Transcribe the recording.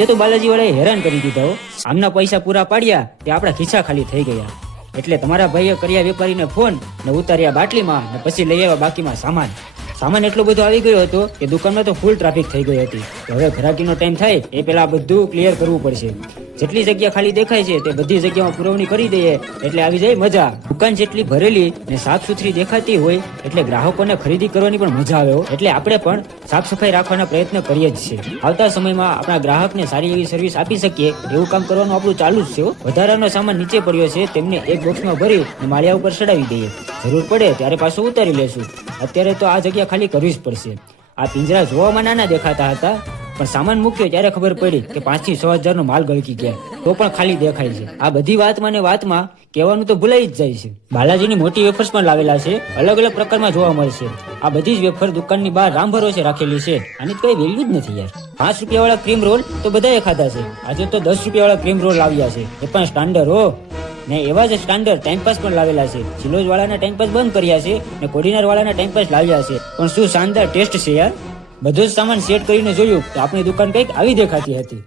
જે તો બાલાજી વાળાએ હેરાન કરી દીધા હો. આમના પૈસા પૂરા પાડ્યા તે આપણા ખિસ્સા ખાલી થઈ ગયા. એટલે તમારા ભાઈએ કર્યા વેપારીને ફોન ને ઉતાર્યા બાટલીમાં ને પછી લઈ આવ્યા બાકીમાં સામાન એટલો બધો આવી ગયો હતો કે દુકાનમાં તો ફૂલ ટ્રાફિક થઈ ગઈ હતી. હવે ઘરાકીનો ટાઈમ થાય એ પેલા બધું ક્લિયર કરવું પડશે. જેટલી જગ્યા ખાલી દેખાય છે તે બધી જગ્યામાં પુરવણી કરી દઈએ એટલે આવી જાય મજા. દુકાન જેટલી ભરેલી ને સાફ સુથરી દેખાતી હોય એટલે ગ્રાહકોને ખરીદી કરવાની પણ મજા આવે. એટલે આપણે પણ સાફ સફાઈ રાખવાના પ્રયત્ન કરીએ જ છે. આવતા સમયમાં આપણા ગ્રાહકને સારી એવી સર્વિસ આપી શકીએ એવું કામ કરવાનું આપણું ચાલુ જ છે. વધારાનો સામાન નીચે પડ્યો છે તેમને એક બોક્સમાં ભરી માળિયા ઉપર ચડાવી દઈએ. જરૂર પડે ત્યારે પાછું ઉતારી લેશું. અત્યારે તો આ જગ્યા ખાલી કરવી જ પડશે. આ પિંજરા જોવામાં નાના દેખાતા હતા પણ સામાન મૂક્યો ત્યારે ખબર પડી કે 5 થી 6 હજારનો માલ ગળકી ગયા તો પણ ખાલી દેખાય છે. આ બધી વાતમાં કહેવાનું તો ભૂલાઈ જ જાય છે. બાલાજીની મોટી વેફર્સ પણ લાવેલા છે, અલગ અલગ પ્રકારમાં જોવા મળશે. આ બધી જ વેફર દુકાનની બહાર રામ ભરોસે રાખેલી છે. આની કઈ વેલ્યુ જ નથી યાર. 5 રૂપિયા વાળા ક્રીમ રોલ તો બધાએ ખાધા છે. આજે તો 10 રૂપિયા વાળા ક્રીમ રોલ આવ્યા છે, એ પણ સ્ટાન્ડર્ડ હો. ને એવા જ સ્ટાન્ડર્ડ ટાઈમપાસ પણ લાવેલા છે. સિલોજ વાળાના ટાઈમપાસ બંધ કર્યા છે ને કોડીનાર વાળાના ટાઈમપાસ લાવ્યા છે. પણ શું શાનદાર ટેસ્ટ છે યાર. બધો જ સામાન સેટ કરીને જોયું તો આપણી દુકાન કંઈક આવી દેખાતી હતી.